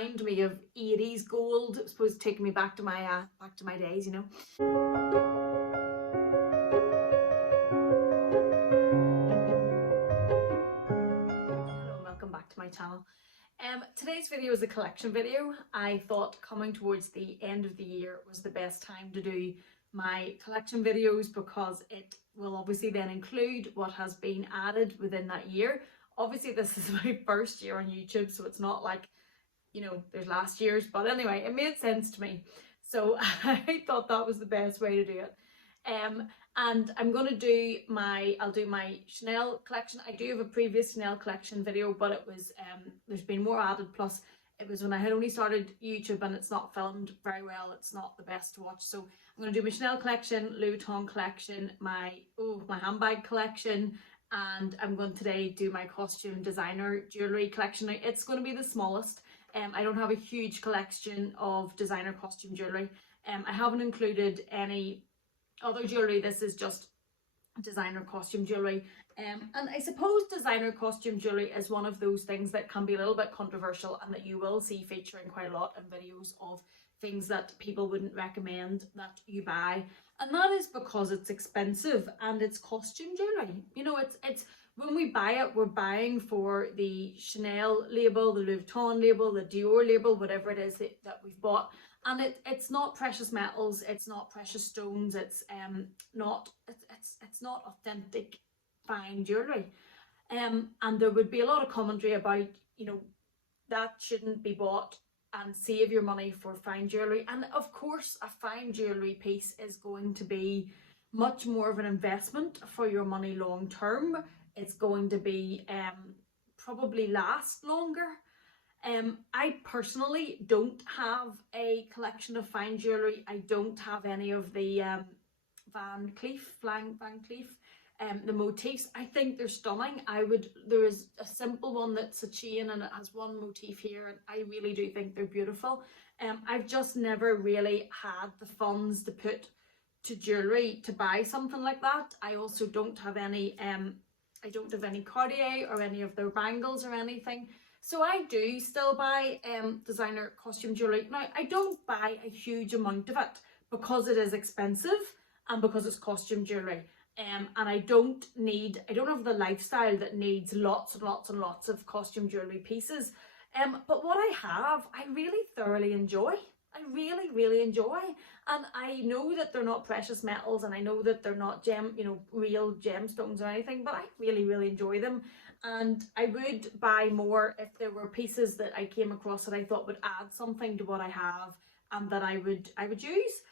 remind me of 80s gold. I suppose taking me back to my days, you know. Hello and welcome back to my channel. Today's video is a collection video. I thought coming towards the end of the year was the best time to do my collection videos, because it will obviously then include what has been added within that year. Obviously this is my first year on YouTube, so it's not like, you know, there's last year's, but anyway, it made sense to me. So I thought that was the best way to do it. And I'm going to do I'll do my Chanel collection. I do have a previous Chanel collection video, but it was, there's been more added, plus it was when I had only started YouTube and it's not filmed very well. It's not the best to watch. So I'm going to do my Chanel collection, Louis Vuitton collection, my handbag collection, and I'm going to today do my costume designer jewellery collection. Now, it's going to be the smallest. I don't have a huge collection of designer costume jewellery. I haven't included any other jewellery. This is just designer costume jewellery. And I suppose designer costume jewellery is one of those things that can be a little bit controversial, and that you will see featuring quite a lot in videos of things that people wouldn't recommend that you buy. And that is because it's expensive and it's costume jewellery. You know, it's when we buy it, we're buying for the Chanel label, the Louis Vuitton label, the Dior label, whatever it is that we've bought. And it's not precious metals, it's not precious stones, it's not authentic fine jewellery. And there would be a lot of commentary about, you know, that shouldn't be bought and save your money for fine jewellery. And of course a fine jewellery piece is going to be much more of an investment for your money long term. It's going to be probably last longer. I personally don't have a collection of fine jewellery. I don't have any of the Van Cleef, the motifs. I think they're stunning. There is a simple one that's a chain and it has one motif here, and I really do think they're beautiful. I've just never really had the funds to put to jewellery to buy something like that. I also don't have any Cartier or any of their bangles or anything. So I do still buy designer costume jewellery. Now, I don't buy a huge amount of it because it is expensive and because it's costume jewellery. And I don't have the lifestyle that needs lots and lots and lots of costume jewellery pieces. But what I have, I really thoroughly enjoy. I really, really enjoy. And I know that they're not precious metals, and I know that they're not real gemstones or anything, but I really, really enjoy them. And I would buy more if there were pieces that I came across that I thought would add something to what I have and that I would use.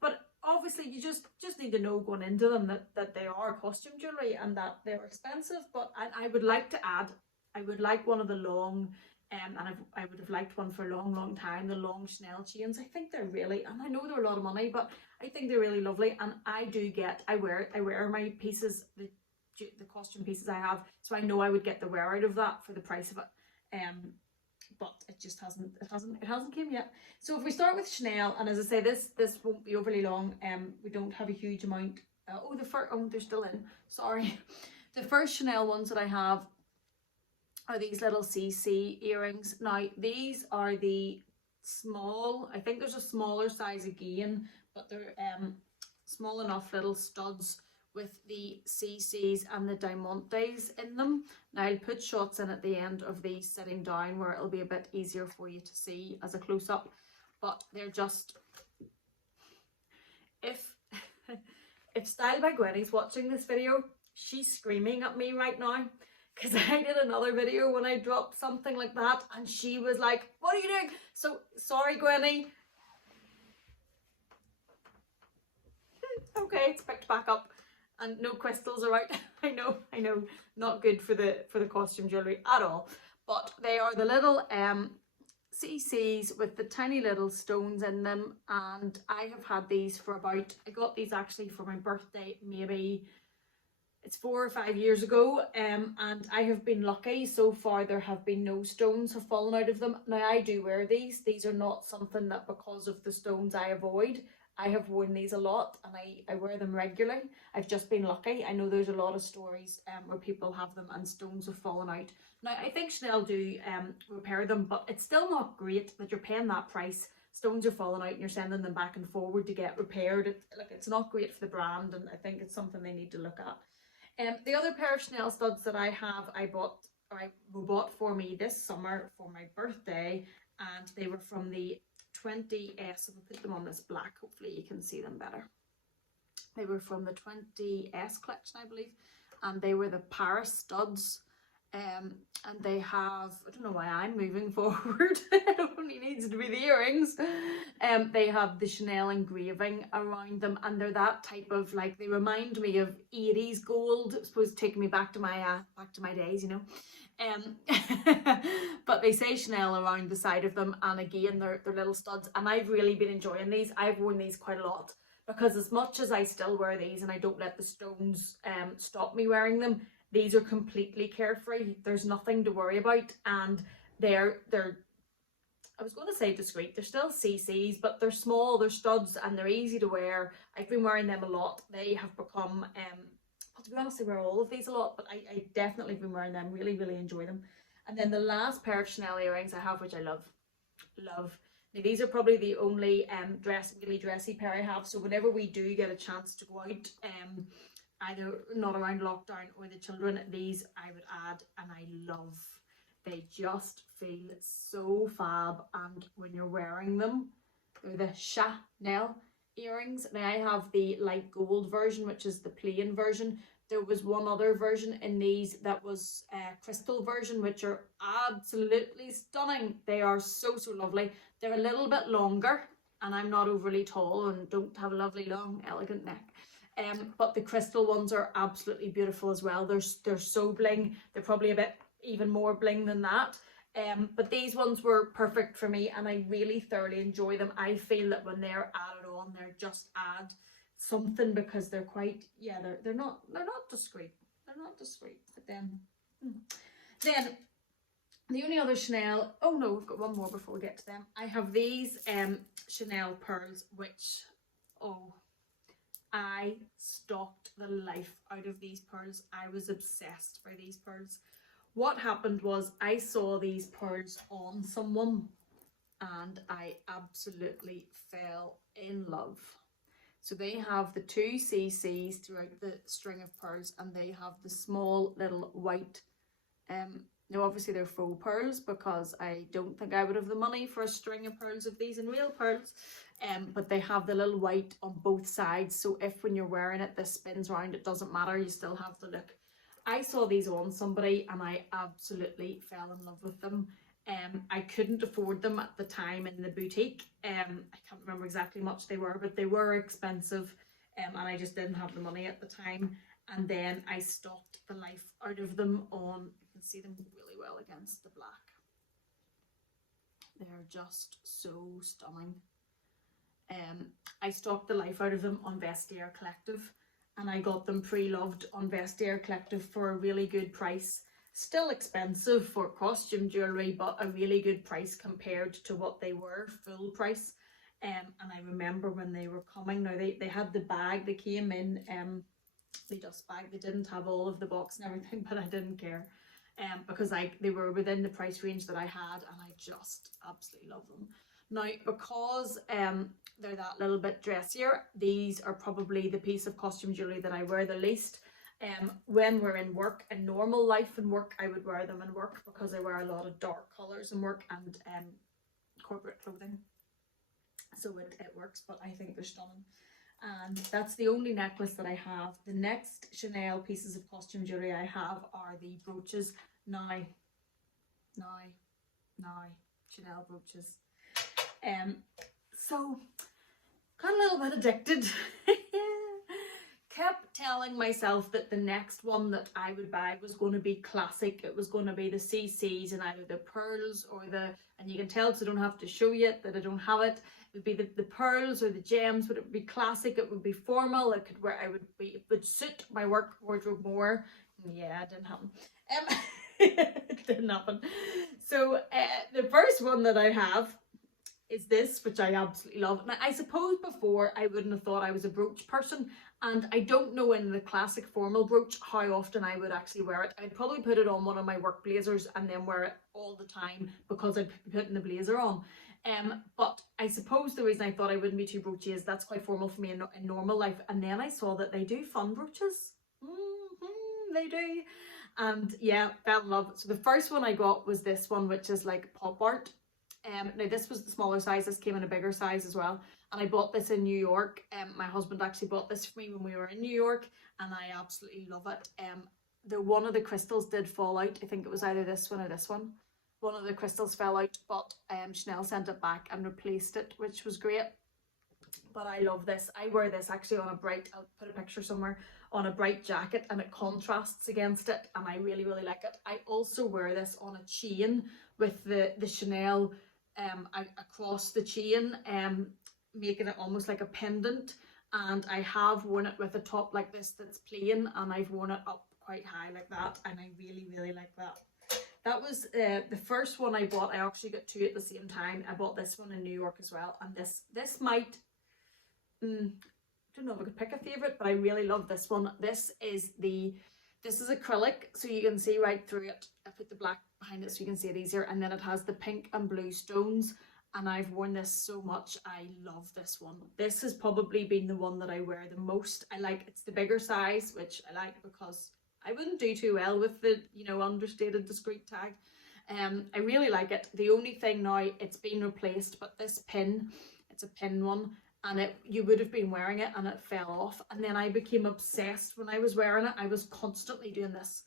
But obviously you just need to know going into them that they are costume jewellery and that they're expensive. But I would like to add, I would like one of the long, and I would have liked one for a long, long time, the long Chanel chains. I think they're really, and I know they're a lot of money, but I think they're really lovely. And I wear my pieces, the costume pieces I have, so I know I would get the wear out of that for the price of it. But it just hasn't came yet. So if we start with Chanel, and as I say, this won't be overly long. We don't have a huge amount. They're still in. Sorry. The first Chanel ones that I have are these little CC earrings. Now these are the small. I think there's a smaller size again, but they're small enough little studs with the CCs and the diamantes in them. Now I'll put shots in at the end of these sitting down where it'll be a bit easier for you to see as a close-up, but they're just, if Style by Gwenny's watching this video, she's screaming at me right now, because I did another video when I dropped something like that and she was like, what are you doing? So sorry Gwenny. Okay, it's picked back up. And no crystals are out. I know, not good for the costume jewellery at all. But they are the little CCs with the tiny little stones in them, and I have had these for I got these actually for my birthday, maybe it's 4 or 5 years ago, and I have been lucky so far. There have been no stones have fallen out of them. Now I do wear these are not something that because of the stones I avoid. I have worn these a lot, and I wear them regularly. I've just been lucky. I know there's a lot of stories where people have them and stones have fallen out. Now, I think Chanel do repair them, but it's still not great that you're paying that price. Stones are falling out and you're sending them back and forward to get repaired. It's not great for the brand, and I think it's something they need to look at. The other pair of Chanel studs that I have, I bought for me this summer for my birthday, and they were from the 20S. So we'll put them on this black, hopefully you can see them better. They were from the 20S collection, I believe, and they were the Paris studs. And they have, I don't know why I'm moving forward, it only needs to be the earrings. They have the Chanel engraving around them, and they're that type of, like, they remind me of 80s gold. It's supposed to take me back to my days, you know. But they say Chanel around the side of them, and again they're little studs, and I've really been enjoying these. I've worn these quite a lot, because as much as I still wear these and I don't let the stones stop me wearing them, these are completely carefree. There's nothing to worry about, and they're I was going to say discreet. They're still CCs, but they're small, they're studs, and they're easy to wear. I've been wearing them a lot. They have become well, to be honest, I wear all of these a lot, but I definitely been wearing them. Really, really enjoy them. And then the last pair of Chanel earrings I have, which I love. Now, these are probably the only really dressy pair I have. So whenever we do get a chance to go out, either not around lockdown or the children, these I would add, and I love. They just feel so fab, and when you're wearing them, they're the Chanel earrings. Now, I have the light gold version, which is the plain version. There was one other version in these that was a crystal version, which are absolutely stunning. They are so, so lovely. They're a little bit longer, and I'm not overly tall and don't have a lovely long elegant neck. But the crystal ones are absolutely beautiful as well. They're so bling. They're probably a bit even more bling than that. But these ones were perfect for me, and I really thoroughly enjoy them. I feel that when they're added on, they're just add something, because they're quite, yeah, they're not discreet. They're not discreet. But then the only other Chanel, oh no, we've got one more before we get to them. I have these Chanel pearls, which, oh, I stalked the life out of these pearls. I was obsessed by these pearls. What happened was I saw these pearls on someone, and I absolutely fell in love. So they have the 2 CCs throughout the string of pearls, and they have the small little white, now obviously they're faux pearls, because I don't think I would have the money for a string of pearls of these in real pearls. But they have the little white on both sides, so if when you're wearing it this spins around, it doesn't matter, you still have the look. I saw these on somebody and I absolutely fell in love with them. I couldn't afford them at the time in the boutique. I can't remember exactly how much they were, but they were expensive, and I just didn't have the money at the time. And then I stalked the life out of them on, you can see them really well against the black. They're just so stunning. I stalked the life out of them on Vestiaire Collective, and I got them pre-loved on Vestiaire Collective for a really good price. Still expensive for costume jewellery, but a really good price compared to what they were full price. And I remember when they were coming, now they had the bag, they came in the dust bag, they didn't have all of the box and everything, but I didn't care, because they were within the price range that I had, and I just absolutely love them. Now, because they're that little bit dressier, these are probably the piece of costume jewellery that I wear the least. When we're in work, in normal life and work, I would wear them in work, because I wear a lot of dark colours in work and corporate clothing. So it works, but I think they're stunning. And that's the only necklace that I have. The next Chanel pieces of costume jewellery I have are the brooches. Now, Chanel brooches. So, got a little bit addicted. Kept telling myself that the next one that I would buy was going to be classic. It was going to be the CCs and either the pearls or and you can tell because I don't have to show you that I don't have it. It would be the pearls or the gems, but it would be classic. It would be formal. It would suit my work wardrobe more. Yeah, it didn't happen. It didn't happen. So the first one that I have is this, which I absolutely love. Now, I suppose before I wouldn't have thought I was a brooch person, and I don't know in the classic formal brooch how often I would actually wear it. I'd probably put it on one of my work blazers and then wear it all the time because I'd be putting the blazer on. But I suppose the reason I thought I wouldn't be too broachy is that's quite formal for me in normal life. And then I saw that they do fun brooches. They do. And yeah, fell in love. So the first one I got was this one, which is like pop art. Now this was the smaller size. This came in a bigger size as well. And I bought this in New York. My husband actually bought this for me when we were in New York, and I absolutely love it. One of the crystals did fall out. I think it was either this one or this one. One of the crystals fell out, but Chanel sent it back and replaced it, which was great. But I love this. I wear this actually on a bright, I'll put a picture somewhere, on a bright jacket, and it contrasts against it, and I really, really like it. I also wear this on a chain with the Chanel across the chain, making it almost like a pendant. And I have worn it with a top like this that's plain, and I've worn it up quite high like that, and I really, really like that. That was the first one I bought. I actually got two at the same time. I bought this one in New York as well, and this might, I don't know if I could pick a favourite, but I really love this one. This is acrylic, so you can see right through it. I put the black behind it so you can see it easier, and then it has the pink and blue stones, and I've worn this so much. I love this one. This has probably been the one that I wear the most. It's the bigger size, which I like because I wouldn't do too well with the, understated discreet tag. I really like it. The only thing now, it's been replaced, but this pin, it's a pin one, and you would have been wearing it and it fell off. And then I became obsessed when I was wearing it. I was constantly doing this,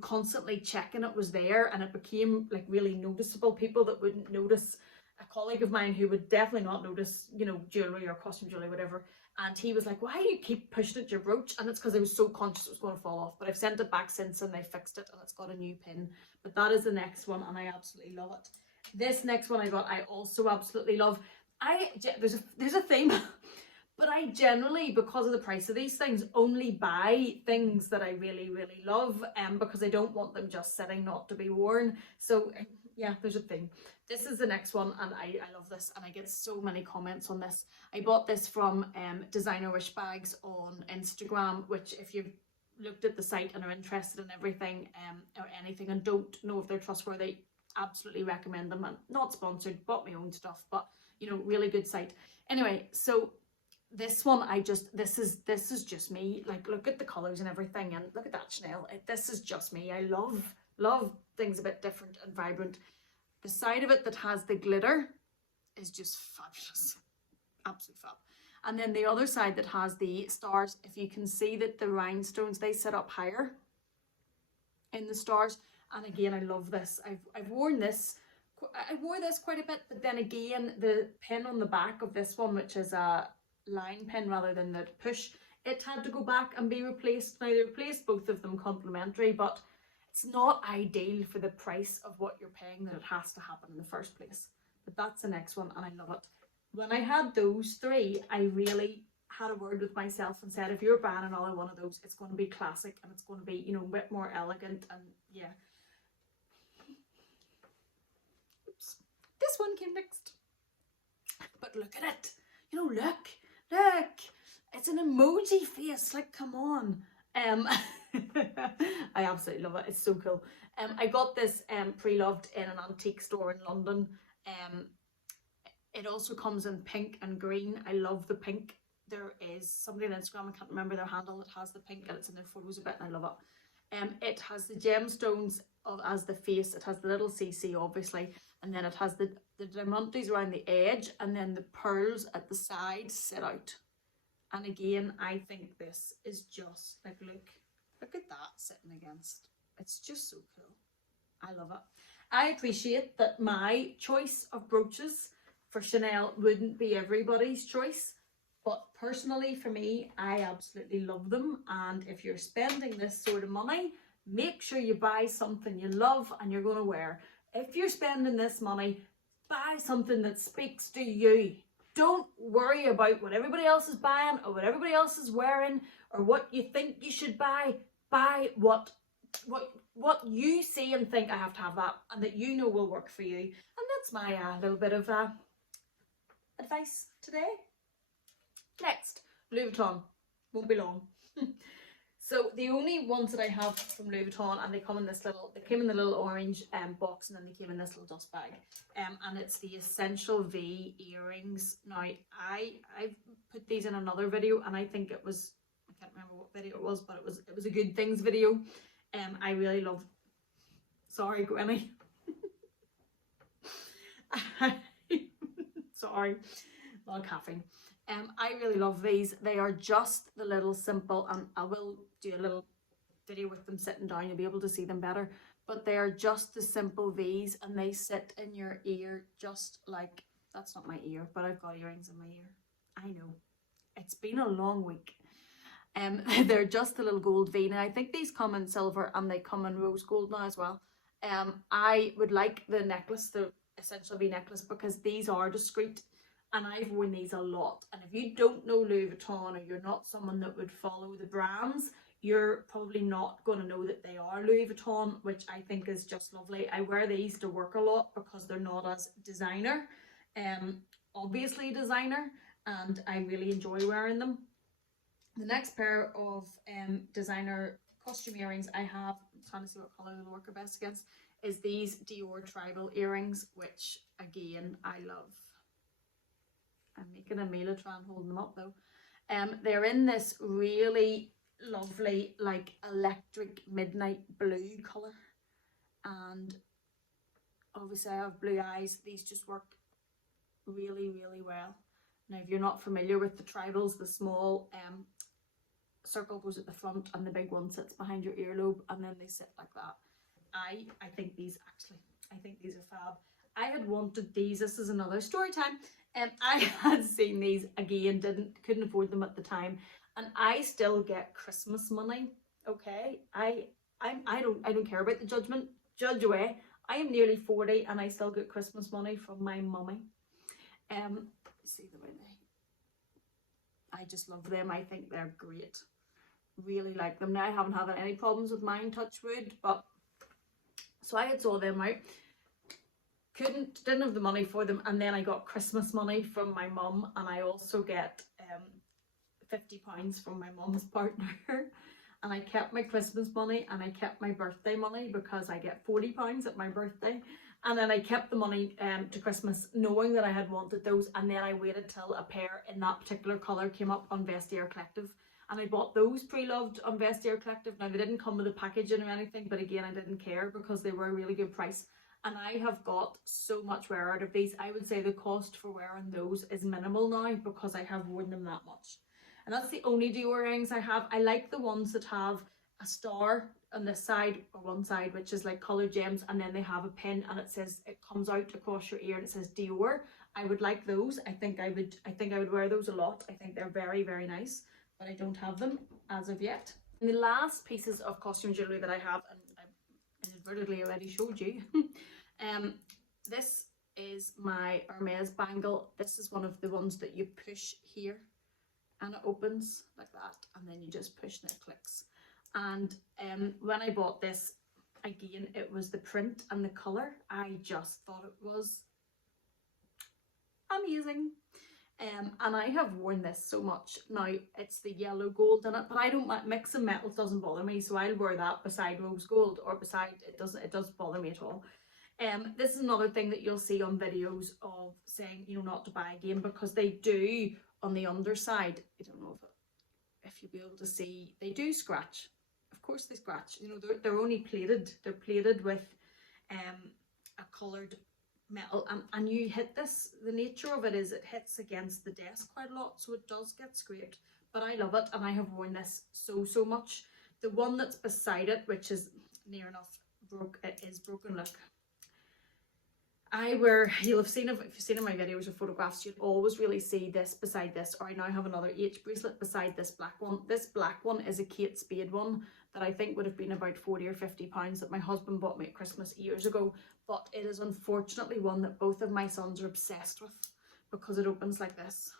constantly checking it was there, and it became like really noticeable. People that wouldn't notice, a colleague of mine who would definitely not notice, jewellery or costume jewellery, whatever. And he was like, why do you keep pushing at your brooch? And it's because I was so conscious it was going to fall off. But I've sent it back since and they fixed it, and it's got a new pin. But that is the next one, and I absolutely love it. This next one I got, I also absolutely love. There's a theme, but I generally, because of the price of these things, only buy things that I really, really love, because I don't want them just sitting not to be worn. So yeah, there's a thing. This is the next one, and I love this, and I get so many comments on this. I bought this from Designer Wish Bags on Instagram, which if you've looked at the site and are interested in everything or anything and don't know if they're trustworthy, absolutely recommend them. And not sponsored, bought my own stuff, but really good site. Anyway, so this one, this is just me. Like, look at the colours and everything, and look at that Chanel. This is just me. I love things a bit different and vibrant. The side of it that has the glitter is just fabulous. Absolute fab. And then the other side that has the stars, if you can see that the rhinestones, they sit up higher in the stars. And again, I love this. I've worn this. I wore this quite a bit, but then again, the pin on the back of this one, which is a line pin rather than the push, it had to go back and be replaced. Now, they replaced both of them complimentary, but it's not ideal for the price of what you're paying that it has to happen in the first place. But that's the next one, and I love it. When I had those three, I really had a word with myself and said, if you're buying another one of those, it's going to be classic, and it's going to be, a bit more elegant, and yeah. Oops. This one came next. But look at it. Look. It's an emoji face. Like, come on. I absolutely love it. It's so cool. I got this pre-loved in an antique store in London. It also comes in pink and green. I love the pink. There is somebody on Instagram, I can't remember their handle, that has the pink, and it's in their photos a bit, and I love it. It has the gemstones as the face. It has the little CC, obviously, and then it has the diamantes around the edge, and then the pearls at the side sit out. And again, I think this is just like, look at that sitting against. It's just so cool. I love it. I appreciate that my choice of brooches for Chanel wouldn't be everybody's choice, but personally for me, I absolutely love them. And if you're spending this sort of money, make sure you buy something you love and you're going to wear. If you're spending this money, buy something that speaks to you. Don't worry about what everybody else is buying or what everybody else is wearing or what you think you should buy. Buy what you see and think, I have to have that, and that will work for you. And that's my little bit of advice today. Next, Louis Vuitton. Won't be long. So the only ones that I have from Louis Vuitton, and they come in this little, they came in the little orange box, and then they came in this little dust bag. And it's the Essential V earrings. Now, I put these in another video, and I think it was, I can't remember what video it was, but it was a good things video. I really love, sorry Gwenny. Sorry, a lot of caffeine. I really love these. They are just the little simple, and I will do a little video with them sitting down, you'll be able to see them better, but they are just the simple V's, and they sit in your ear just like, that's not my ear, but I've got earrings in my ear. I know, it's been a long week. They're just a little gold V. Now I think these come in silver and they come in rose gold now as well. I would like the necklace, the Essential V necklace, because these are discreet. And I've worn these a lot. And if you don't know Louis Vuitton, or you're not someone that would follow the brands, you're probably not going to know that they are Louis Vuitton, which I think is just lovely. I wear these to work a lot because they're not as designer, obviously designer, and I really enjoy wearing them. The next pair of designer costume earrings I have, I'm trying to see what colour they'll work best against, is these Dior tribal earrings, which again I love. I'm making a meal of trying holding them up though. They're in this really lovely, like, electric midnight blue colour, and obviously I have blue eyes. These just work really, really well. Now if you're not familiar with the tribals, the small circle goes at the front and the big one sits behind your earlobe, and then they sit like that. I think these are fab. I had wanted these, this is another story time, and I had seen these again, couldn't afford them at the time, and I still get Christmas money, okay? I don't care about the judgment, judge away. I am nearly 40 and I still get Christmas money from my mummy. See the way I just love them. I think they're great, really like them. Now I haven't had any problems with mine, touch wood, but so I had saw them out, didn't have the money for them, and then I got Christmas money from my mum, and I also get £50 from my mum's partner, and I kept my Christmas money and I kept my birthday money because I get £40 at my birthday, and then I kept the money to Christmas knowing that I had wanted those, and then I waited till a pair in that particular colour came up on Vestiaire Collective, and I bought those pre-loved on Vestiaire Collective. Now they didn't come with a packaging or anything, but again I didn't care because they were a really good price. And I have got so much wear out of these. I would say the cost for wearing those is minimal now because I have worn them that much. And that's the only Dior earrings I have. I like the ones that have a star on this side, or one side, which is like coloured gems, and then they have a pin and it says, it comes out across your ear and it says Dior. I would like those. I think I would wear those a lot. I think they're very, very nice, but I don't have them as of yet. And the last pieces of costume jewellery that I have, and I inadvertently already showed you, this is my Hermes bangle. This is one of the ones that you push here and it opens like that, and then you just push and it clicks. And when I bought this, again, it was the print and the colour. I just thought it was amazing. And I have worn this so much. Now it's the yellow gold in it, but I don't, mixing metals doesn't bother me, so I'll wear that beside rose gold, or beside, it doesn't bother me at all. This is another thing that you'll see on videos of saying, you know, not to buy again, because they do on the underside. I don't know if you'll be able to see, they do scratch. Of course they scratch. You know, they're only plated. They're plated with a coloured metal, and you hit this, the nature of it is it hits against the desk quite a lot, so it does get scraped, but I love it, and I have worn this so much. The one that's beside it, which is near enough it is broken, look. You'll have seen it, if you've seen in my videos or photographs, you'd always really see this beside this, or I now have another H bracelet beside this black one. This black one is a Kate Spade one that I think would have been about 40 or 50 pounds that my husband bought me at Christmas years ago, but it is unfortunately one that both of my sons are obsessed with because it opens like this.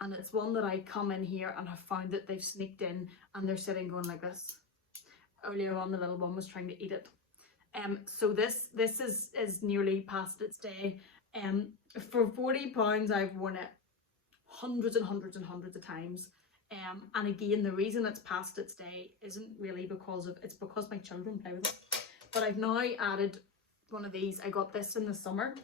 And it's one that I come in here and have found that they've sneaked in and they're sitting going like this. Earlier on, the little one was trying to eat it. So this is nearly past its day. For £40 I've worn it hundreds and hundreds and hundreds of times. And again, the reason it's past its day isn't really because of, it's because my children play with it. But I've now added one of these. I got this in the summer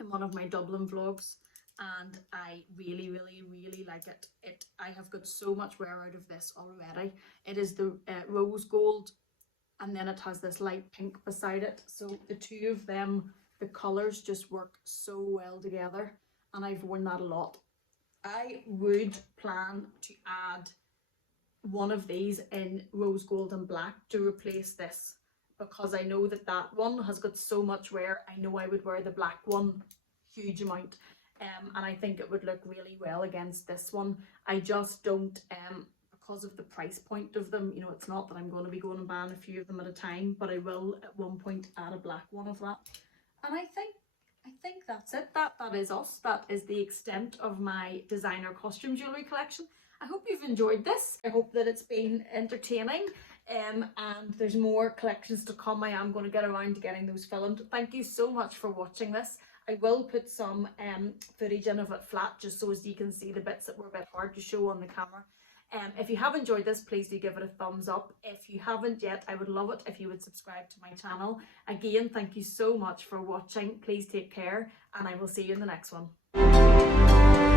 in one of my Dublin vlogs, and I really, really, really like it. I have got so much wear out of this already. It is the rose gold, and then it has this light pink beside it. So the two of them, the colours just work so well together, and I've worn that a lot. I would plan to add one of these in rose gold and black to replace this, because I know that that one has got so much wear. I know I would wear the black one huge amount, and I think it would look really well against this one. I just don't, because of the price point of them, you know, it's not that I'm going to be going and buying a few of them at a time, but I will at one point add a black one of that. And I think that's it. That is us. That is the extent of my designer costume jewellery collection. I hope you've enjoyed this. I hope that it's been entertaining, and there's more collections to come. I am going to get around to getting those filmed. Thank you so much for watching this. I will put some footage in of it flat, just so as you can see the bits that were a bit hard to show on the camera. If you have enjoyed this, please do give it a thumbs up. If you haven't yet, I would love it if you would subscribe to my channel. Again, thank you so much for watching. Please take care, and I will see you in the next one.